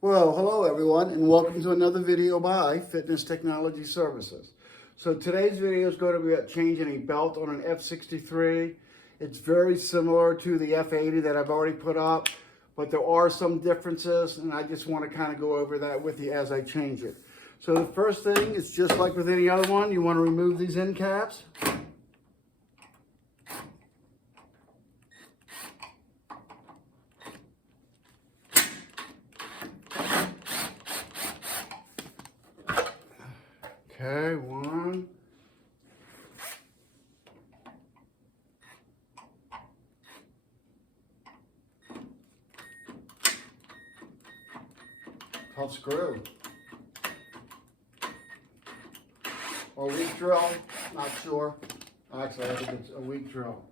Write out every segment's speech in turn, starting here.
Well, hello everyone, and welcome to another video by Fitness Technology Services. So today's video is going to be about changing a belt on an f63. It's very similar to the f80 that I've already put up, but there are some differences, and I just want to kind of go over that with you as I change it. So the first thing is, just like with any other one, you want to remove these end caps. Okay, one. Tough screw. Or weak drill, not sure. Actually, I think it's a weak drill.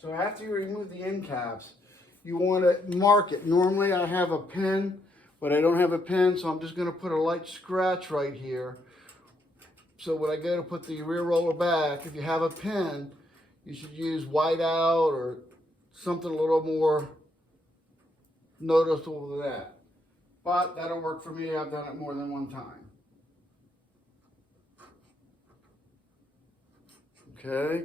So after you remove the end caps, you want to mark it. Normally I have a pin, but I don't have a pin, so I'm just going to put a light scratch right here. So when I go to put the rear roller back, if you have a pin, you should use white out or something a little more noticeable than that. But that'll work for me. I've done it more than one time. Okay.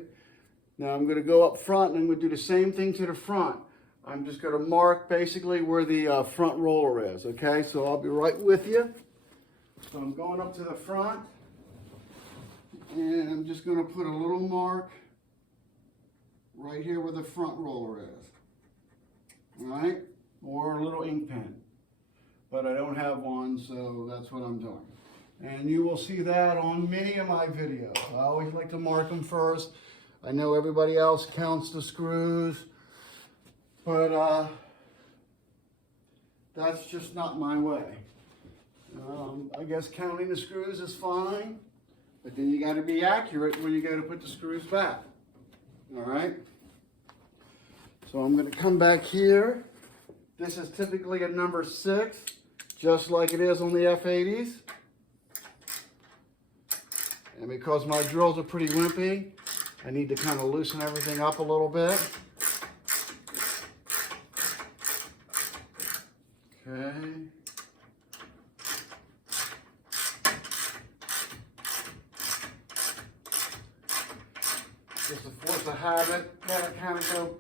Now I'm going to go up front and I'm going to do the same thing to the front. I'm just going to mark basically where the front roller is. Okay. So I'll be right with you. So I'm going up to the front. And I'm just going to put a little mark right here where the front roller is. All right? Or a little ink pen. But I don't have one, so that's what I'm doing. And you will see that on many of my videos. I always like to mark them first. I know everybody else counts the screws, but that's just not my way. I guess counting the screws is fine. But then you got to be accurate when you go to put the screws back. All right. So I'm going to come back here. This is typically a number 6, just like it is on the F80s. And because my drills are pretty wimpy, I need to kind of loosen everything up a little bit. Okay. Just a force of habit, gotta kind of go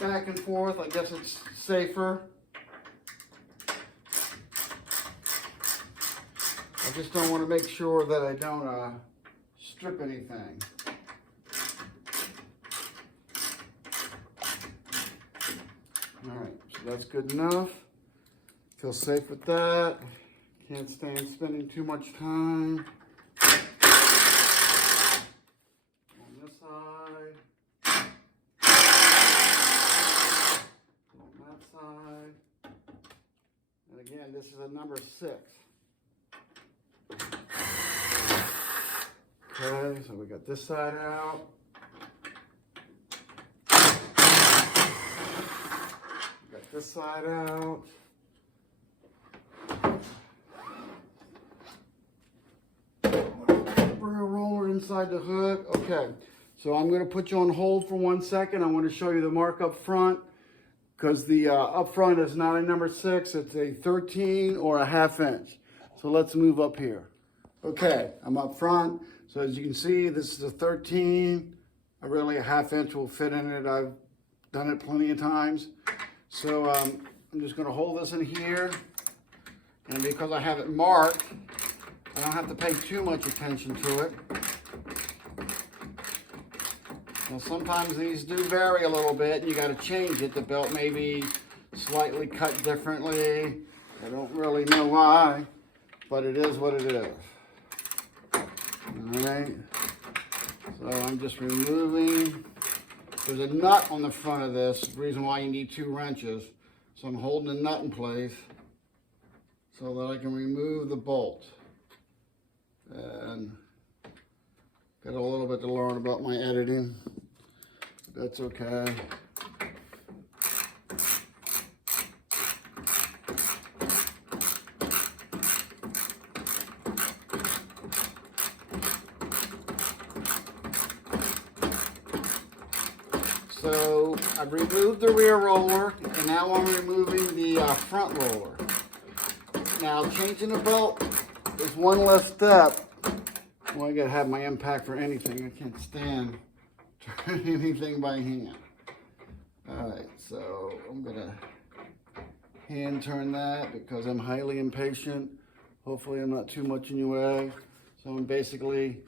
back and forth. I guess it's safer. I just don't want to make sure that I don't strip anything. All right, so that's good enough. Feel safe with that. Can't stand spending too much time. Again, this is a number 6. Okay, so we got this side out. We got this side out. Rear roller inside the hook. Okay, so I'm going to put you on hold for 1 second. I want to show you the mark up front. Because the up front is not a number 6, it's a 13 or a 1/2 inch. So let's move up here. Okay, I'm up front. So as you can see, this is a 13. Really a 1/2 inch will fit in it. I've done it plenty of times. So I'm just going to hold this in here. And because I have it marked, I don't have to pay too much attention to it. Now sometimes these do vary a little bit and you got to change it. The belt may be slightly cut differently. I don't really know why, but it is what it is. All right. So I'm just removing. There's a nut on the front of this. The reason why you need 2 wrenches. So I'm holding the nut in place so that I can remove the bolt. And got a little bit to learn about my editing. That's okay. So I've removed the rear roller, and now I'm removing the front roller. Now changing the belt is one less step. Well, I gotta have my impact for anything. I can't stand turning anything by hand. All right, so I'm gonna hand turn that because I'm highly impatient. Hopefully I'm not too much in your way. So I'm basically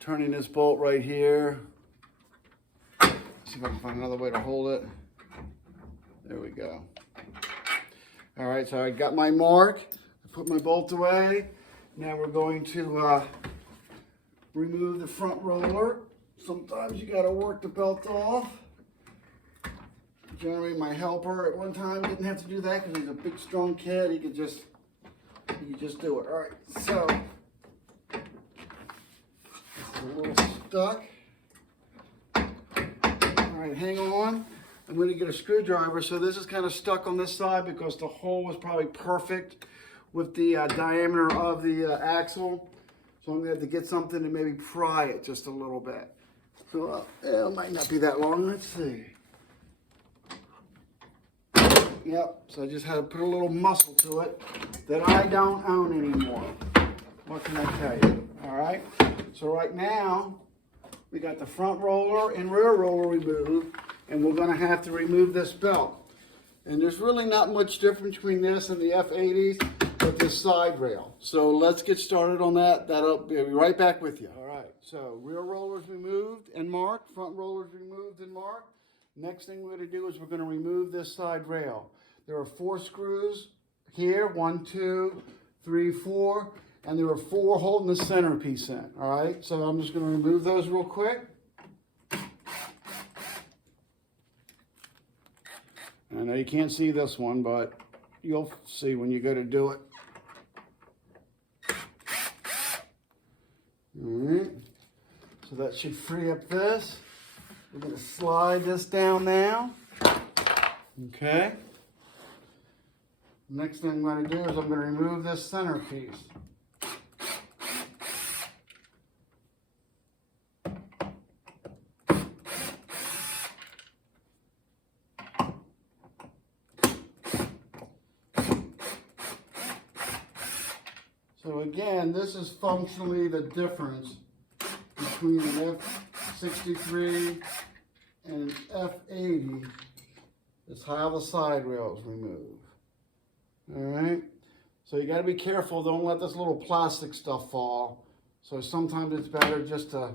turning this bolt right here. Let's see if I can find another way to hold it. There we go. All right, so I got my mark. I put my bolt away. Now we're going to remove the front roller. Sometimes you gotta work the belt off. Generally my helper at one time didn't have to do that because he's a big strong kid. He could just do it. All right, so it's a little stuck. All right, hang on. I'm going to get a screwdriver. So this is kind of stuck on this side because the hole was probably perfect with the diameter of the axle. So I'm going to have to get something and maybe pry it just a little bit. So it might not be that long. Let's see. Yep, so I just had to put a little muscle to it that I don't own anymore. What can I tell you? All right, so right now we got the front roller and rear roller removed, and we're gonna have to remove this belt. And there's really not much difference between this and the F80s, but this side rail. So let's get started on that. I'll be right back with you. All right, so rear rollers removed and marked, front rollers removed and marked. Next thing we're going to do is we're going to remove this side rail. There are 4 screws here, 1, 2, 3, 4, and there are 4 holding the centerpiece in. All right, so I'm just going to remove those real quick. I know you can't see this one, but you'll see when you go to do it. All right, so that should free up this. We're going to slide this down now. Okay. Next thing I'm going to do is I'm going to remove this centerpiece. So again, this is functionally the difference between an f63 and an f80 is how the side rail is removed. All right, so you got to be careful. Don't let this little plastic stuff fall. So sometimes it's better just to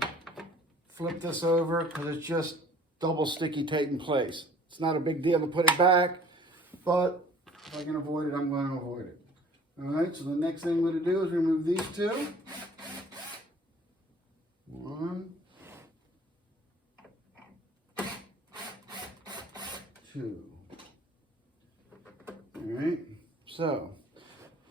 flip this over because it's just double sticky tape in place. It's not a big deal to put it back, but if I can avoid it, I'm going to avoid it. All right, so the next thing I'm going to do is remove these 2. 1, 2. All right, so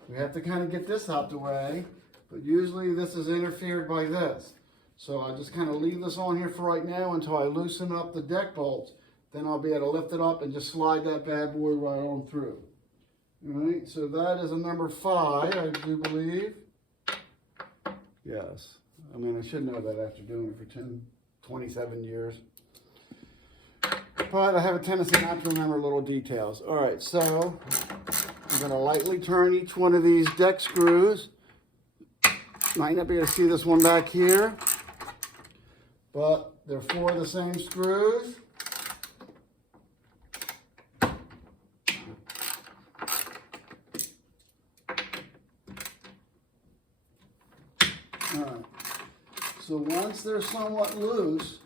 we have to kind of get this out the way, but usually this is interfered by this. So I just kind of leave this on here for right now until I loosen up the deck bolts. Then I'll be able to lift it up and just slide that bad boy right on through. All right, so that is a number 5, I do believe. Yes. I mean, I should know that after doing it for 27 years. But I have a tendency not to remember little details. All right, so I'm going to lightly turn each one of these deck screws. Might not be able to see this one back here, but they're 4 of the same screws. All right. So once they're somewhat loose,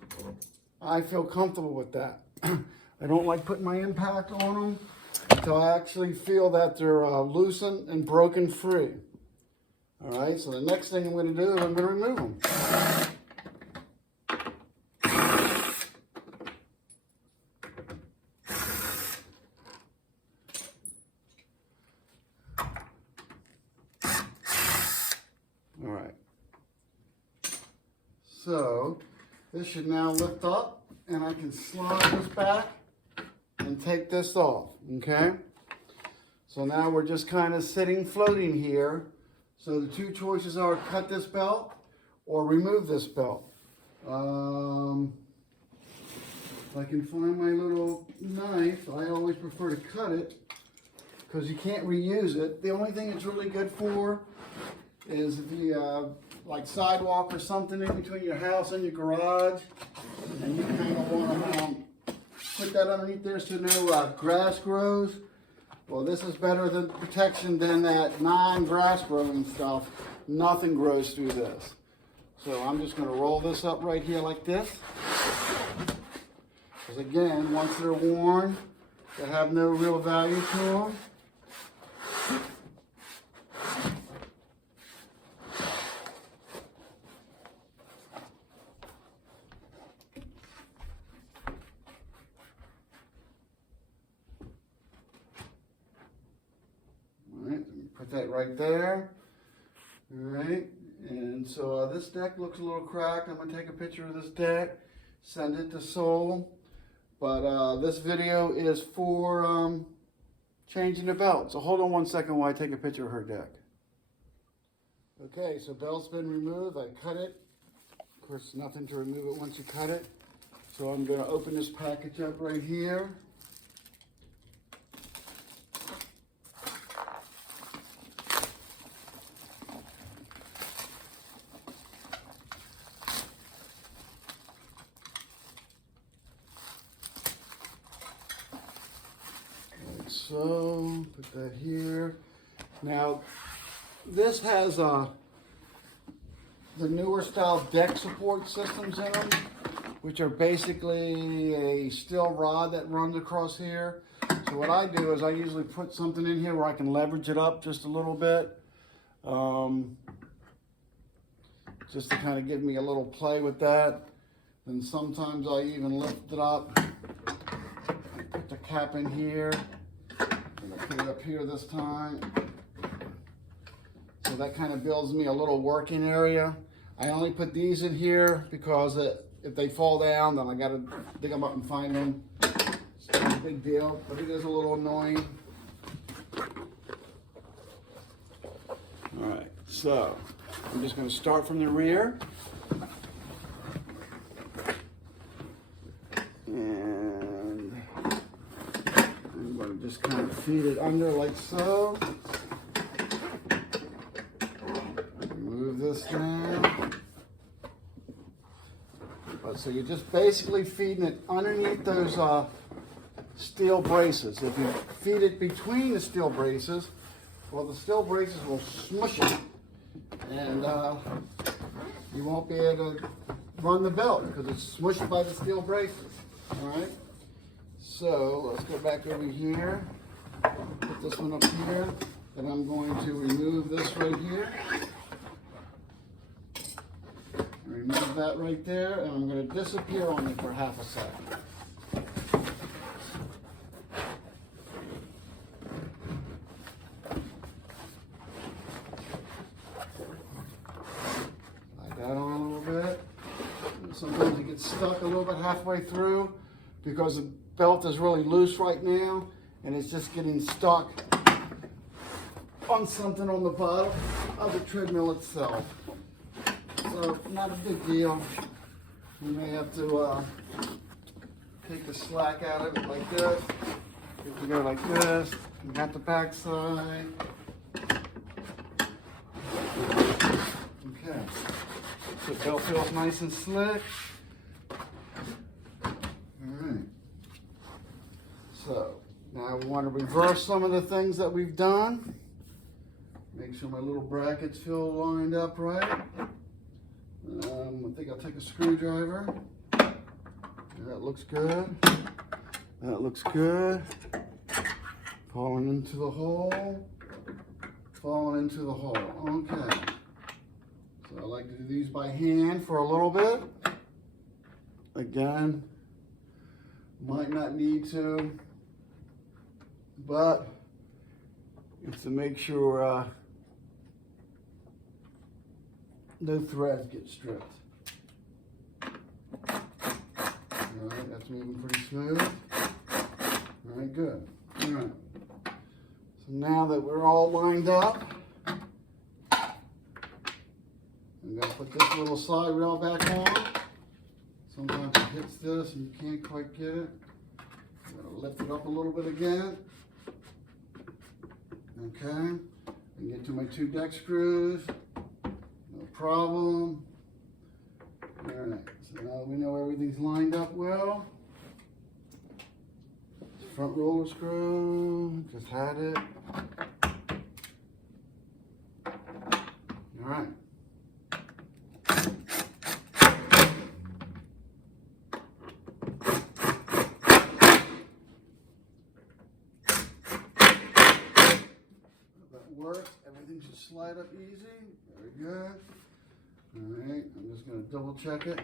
I feel comfortable with that. I don't like putting my impact on them until I actually feel that they're loosened and broken free. All right, so the next thing I'm going to do is I'm going to remove them. All right. So this should now lift up and I can slide this back and take this off, okay? So now we're just kind of sitting floating here. So the 2 choices are cut this belt or remove this belt. If I can find my little knife, I always prefer to cut it because you can't reuse it. The only thing it's really good for is if you like sidewalk or something in between your house and your garage, and you kind of want to put that underneath there so no grass grows. Well, this is better than protection than that non-grass growing stuff. Nothing grows through this. So I'm just going to roll this up right here like this. Because again, once they're worn, they have no real value to them. Put that right there. All right, and so this deck looks a little cracked. I'm gonna take a picture of this deck, send it to Sol. But this video is for changing the belt. So hold on one second while I take a picture of her deck. Okay, so belt's been removed. I cut it. Of course, nothing to remove it once you cut it. So I'm gonna open this package up right here. So, put that here. Now, this has the newer style deck support systems in them, which are basically a steel rod that runs across here. So what I do is I usually put something in here where I can leverage it up just a little bit, just to kind of give me a little play with that. And sometimes I even lift it up, put the cap in here. Put it up here this time. So that kind of builds me a little working area. I only put these in here because if they fall down, then I got to dig them up and find them. It's not a big deal, but it is a little annoying. All right, so I'm just going to start from the rear. And I'm going to just kind of feed it under like so. Move this down. So you're just basically feeding it underneath those steel braces. If you feed it between the steel braces, well, the steel braces will smush it, and you won't be able to run the belt because it's smushed by the steel braces. All right. So let's go back over here. Put this one up here, and I'm going to remove this right here. Remove that right there, and I'm going to disappear on it for half a second. Slide that on a little bit. Sometimes it gets stuck a little bit halfway through because the belt is really loose right now, and it's just getting stuck on something on the bottom of the treadmill itself. So not a big deal. You may have to take the slack out of it like this. If you go like this, you got the back side. Okay. So the belt feels nice and slick. Alright. So now we want to reverse some of the things that we've done. Make sure my little brackets feel lined up right. I think I'll take a screwdriver. That looks good. That looks good. Falling into the hole. Falling into the hole. Okay. So I like to do these by hand for a little bit. Again, might not need to, but it's to make sure no threads get stripped. All right, that's moving pretty smooth. All right, good. All right. So now that we're all lined up, I'm going to put this little side rail back on. Sometimes it hits this and you can't quite get it. I'm going to lift it up a little bit again. Okay, and get to my 2 deck screws, no problem. All right, so now we know everything's lined up well. Front roller screw, just had it. All right. That works. Everything should slide up easy. Very good. All right, I'm just going to double check it.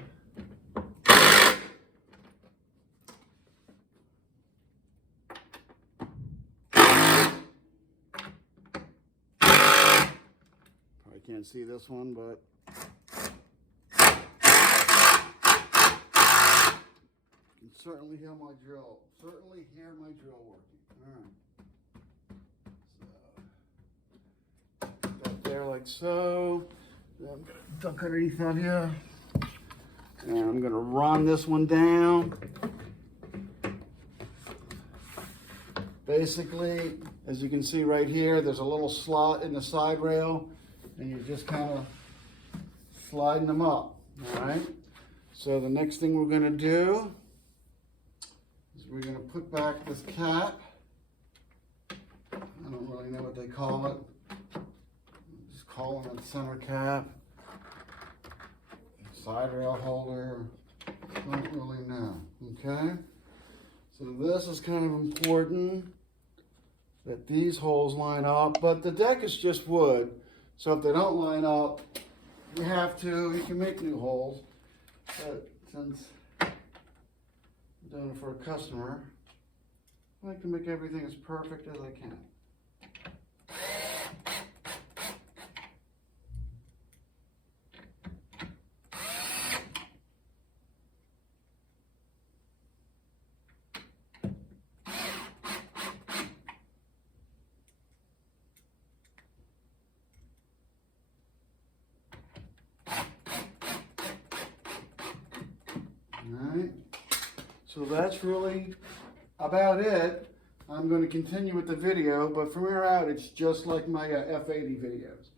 Probably can't see this one, but you can certainly hear my drill. Certainly hear my drill working. All right. So put that there like so. Then I'm going to duck underneath that here. And I'm going to run this one down. Basically, as you can see right here, there's a little slot in the side rail, and you're just kind of sliding them up. All right. So the next thing we're going to do is we're going to put back this cap. I don't really know what they call it. Just call it a center cap. Side rail holder. Don't really know. Okay. So this is kind of important that these holes line up, but the deck is just wood. So if they don't line up, you can make new holes. But since I'm doing it for a customer, I like to make everything as perfect as I can. Alright, so that's really about it. I'm going to continue with the video, but from here out it's just like my F80 videos.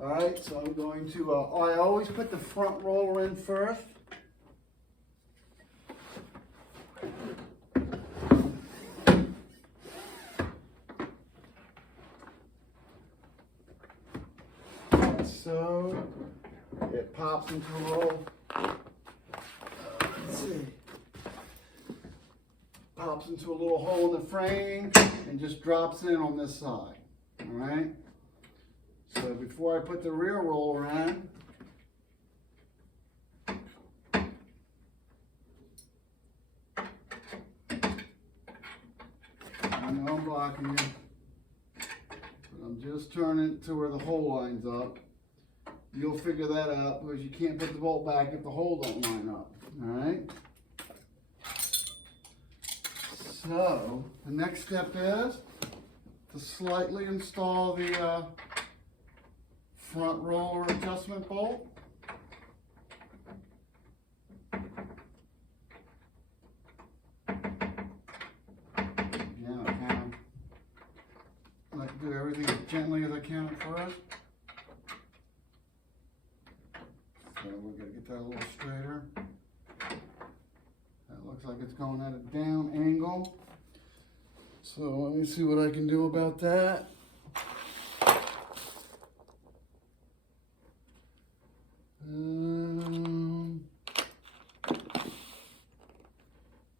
Alright, so I'm going to, I always put the front roller in first. Like so, it pops into a little, let's see, pops into a little hole in the frame and just drops in on this side. Alright, so before I put the rear roller in, I know I'm blocking you, but I'm just turning it to where the hole lines up. You'll figure that out because you can't put the bolt back if the hole don't line up. Alright? So, the next step is to slightly install the front roller adjustment bolt. Again, I kind of like to do everything as gently as I can at first. So we're going to get that a little straighter. That looks like it's going at a down angle. So let me see what I can do about that.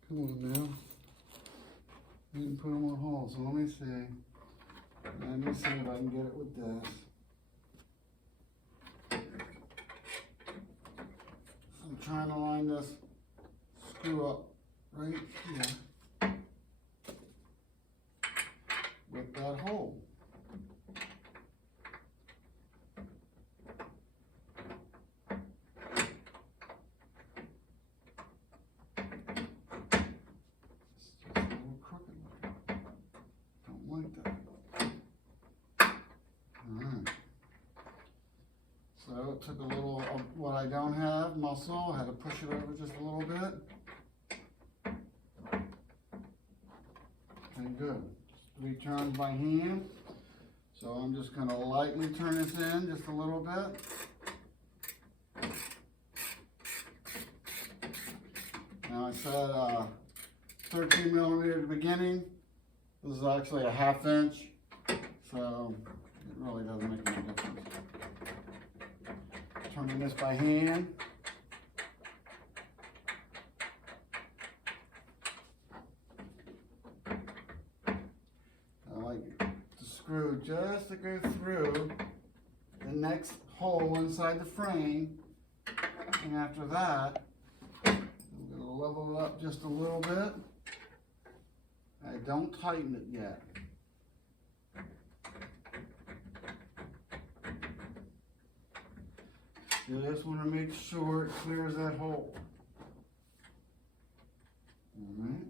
Come on now. You didn't put them on holes, so let me see. Let me see if I can get it with this. I'm trying to line this screw up right here with that hole. It's just a little crooked looking. Don't like that. Alright. So it took a little of what I don't have, muscle, I had to push it over just a little bit. And good. 3 turns by hand. So I'm just going to lightly turn this in just a little bit. Now I said 13 millimeter at the beginning. This is actually a 1/2 inch, so it really doesn't make any difference. Turning this by hand. I like the screw just to go through the next hole inside the frame, and after that, I'm going to level it up just a little bit. I don't tighten it yet. Just want to make sure it clears that hole. Alright.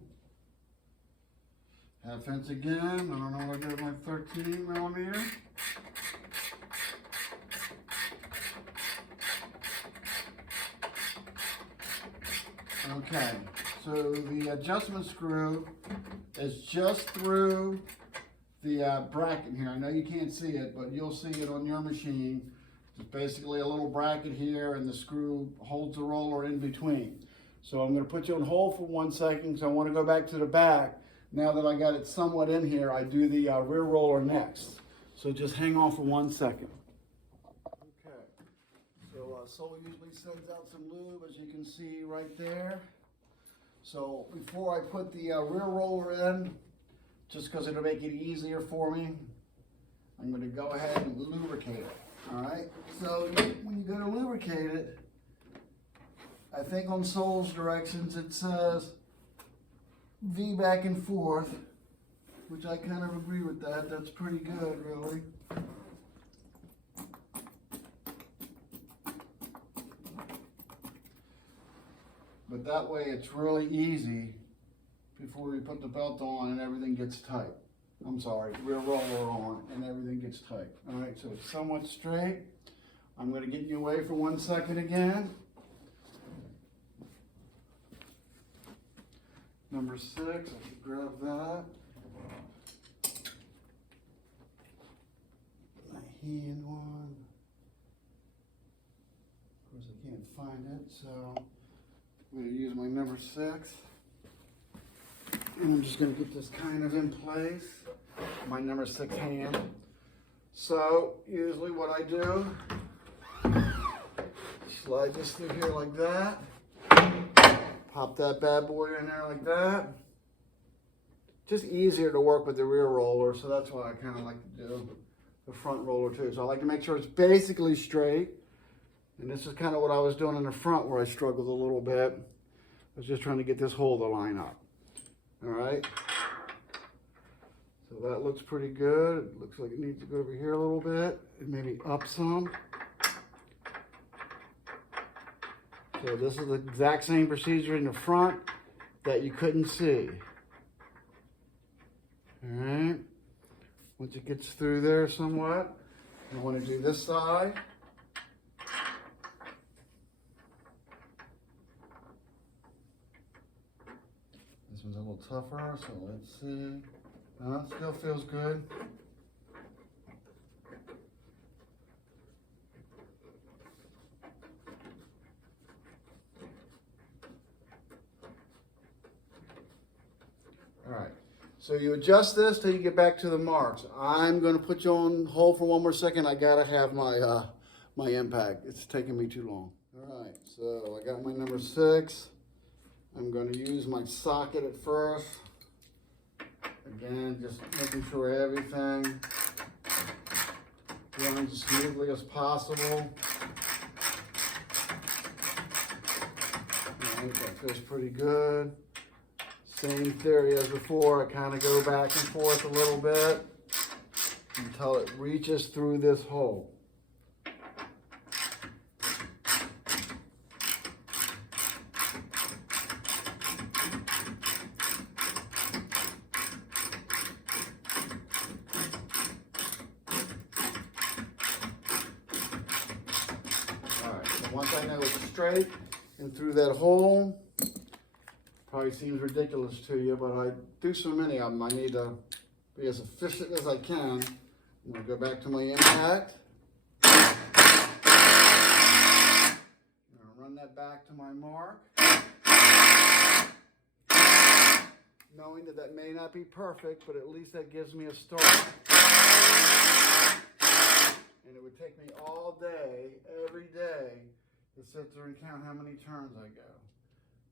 1/2 inch again. I don't know what I did with my 13 millimeter. Okay, so the adjustment screw is just through the bracket here. I know you can't see it, but you'll see it on your machine. It's basically a little bracket here, and the screw holds the roller in between. So I'm going to put you on hold for 1 second, because I want to go back to the back. Now that I got it somewhat in here, I do the rear roller next. So just hang on for 1 second. Okay, so Sol usually sends out some lube, as you can see right there. So before I put the rear roller in, just because it'll make it easier for me, I'm going to go ahead and lubricate it. All right, so when you go to lubricate it, I think on Sol's directions it says V back and forth, which I kind of agree with that. That's pretty good, really. But that way it's really easy before we put the belt on and everything gets tight. I'm sorry, rear roller on and everything gets tight. All right, so it's somewhat straight. I'm going to get you away for 1 second again. Number 6, I should grab that. My hand one. Of course, I can't find it, so I'm going to use my number 6. And I'm just going to get this kind of in place. My number 6 hand. So usually what I do, slide this through here like that. Pop that bad boy in there like that. Just easier to work with the rear roller, so that's why I kind of like to do the front roller too. So I like to make sure it's basically straight. And this is kind of what I was doing in the front where I struggled a little bit. I was just trying to get this hole to line up. All right. So that looks pretty good. It looks like it needs to go over here a little bit and maybe up some. So this is the exact same procedure in the front that you couldn't see. All right. Once it gets through there somewhat, you want to do this side. This one's a little tougher, so let's see. It still feels good. All right, so you adjust this till you get back to the marks. I'm going to put you on hold for 1 more second. I gotta have my my impact. It's taking me too long. All right, so I got my number 6. I'm going to use my socket at first. Again, just making sure everything runs as smoothly as possible. All right, that feels pretty good. Same theory as before. I kind of go back and forth a little bit until it reaches through this hole. Once I know it's straight and through that hole, probably seems ridiculous to you, but I do so many of them, I need to be as efficient as I can I'm going to go back to my impact. Run that back to my mark. Knowing that that may not be perfect, but at least that gives me a start. And it would take me all day, every day, to sit there and count how many turns I go.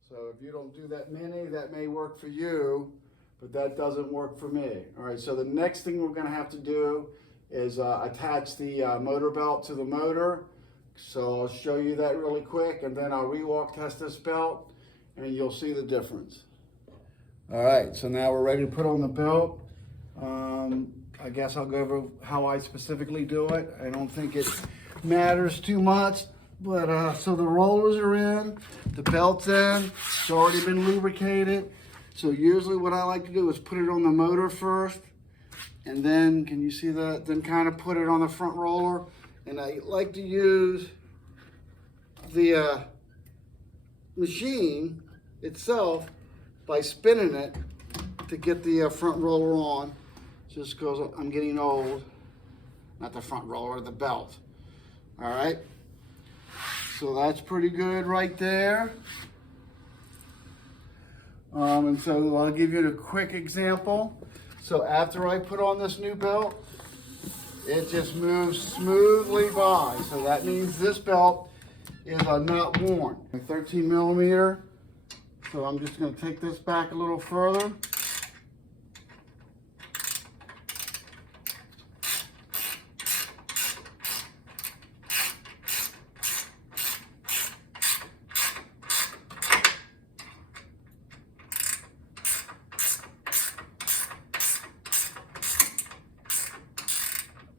So if you don't do that many, that may work for you, but that doesn't work for me. All right, so the next thing we're gonna have to do is attach the motor belt to the motor. So I'll show you that really quick, and then I'll re-walk test this belt, and you'll see the difference. All right, so now we're ready to put on the belt. I guess I'll go over how I specifically do it. I don't think it matters too much, but so the rollers are in, the belt's in, it's already been lubricated. So usually what I like to do is put it on the motor first, and then, can you see that? Then kind of put it on the front roller. And I like to use the machine itself by spinning it to get the front roller on, just because I'm getting old. Not the front roller, the belt. All right, so that's pretty good right there. And so I'll give you a quick example. So after I put on this new belt, it just moves smoothly by. So that means this belt is not worn. 13 millimeter. So I'm just going to take this back a little further.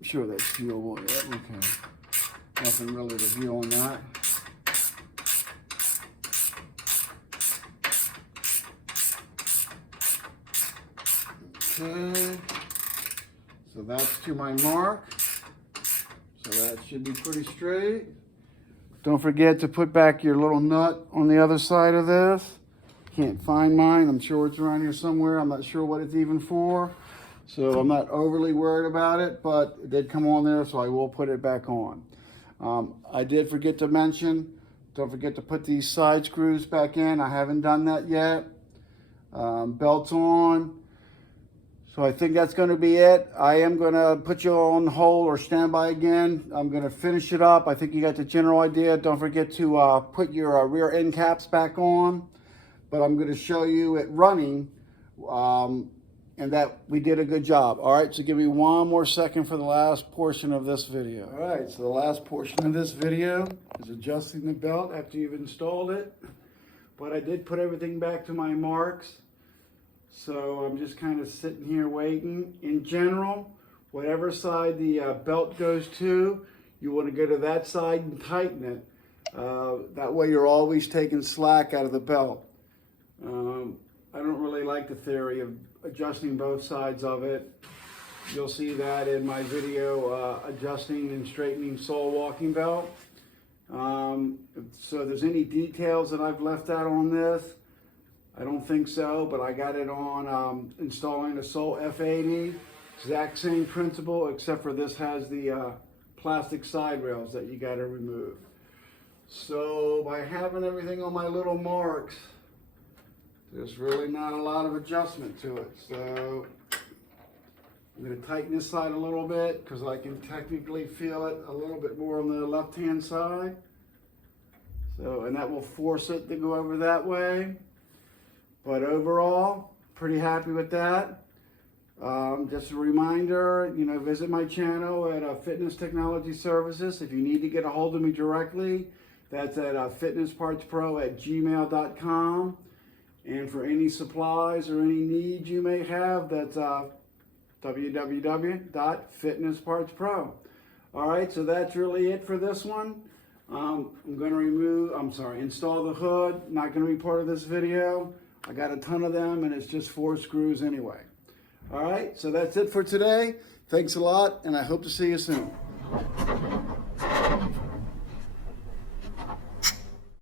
Sure that's viewable. Yeah, okay. Nothing really to view on that. Okay. So that's to my mark. So that should be pretty straight. Don't forget to put back your little nut on the other side of this. Can't find mine. I'm sure it's around here somewhere. I'm not sure what it's even for. So I'm not overly worried about it, but it did come on there, so I will put it back on. I did forget to mention, don't forget to put these side screws back in. I haven't done that yet. Belts on. So I think that's going to be it. I am going to put you on hold or stand by again. I'm going to finish it up. I think you got the general idea. Don't forget to put your rear end caps back on. But I'm going to show you it running. And that we did a good job. All right, so give me one more second for the last portion of this video. All right, so the last portion of this video is adjusting the belt after you've installed it. But I did put everything back to my marks. So I'm just kind of sitting here waiting. In general, whatever side the belt goes to, you want to go to that side and tighten it. That way you're always taking slack out of the belt. I don't really like the theory of adjusting both sides of it. You'll see that in my video, adjusting and straightening sole walking belt. So if there's any details that I've left out on this, I don't think so, but I got it on installing a sole F80. Exact same principle, except for this has the plastic side rails that you got to remove. So by having everything on my little marks, there's really not a lot of adjustment to it. So I'm going to tighten this side a little bit because I can technically feel it a little bit more on the left-hand side. So, and that will force it to go over that way. But overall, pretty happy with that. Just a reminder, you know, visit my channel at Fitness Technology Services. If you need to get a hold of me directly, that's at fitnesspartspro@gmail.com. And for any supplies or any needs you may have, that's www.fitnesspartspro. All right, so that's really it for this one. I'm going to install the hood. Not going to be part of this video. I got a ton of them, and it's just 4 screws anyway. All right, so that's it for today. Thanks a lot, and I hope to see you soon.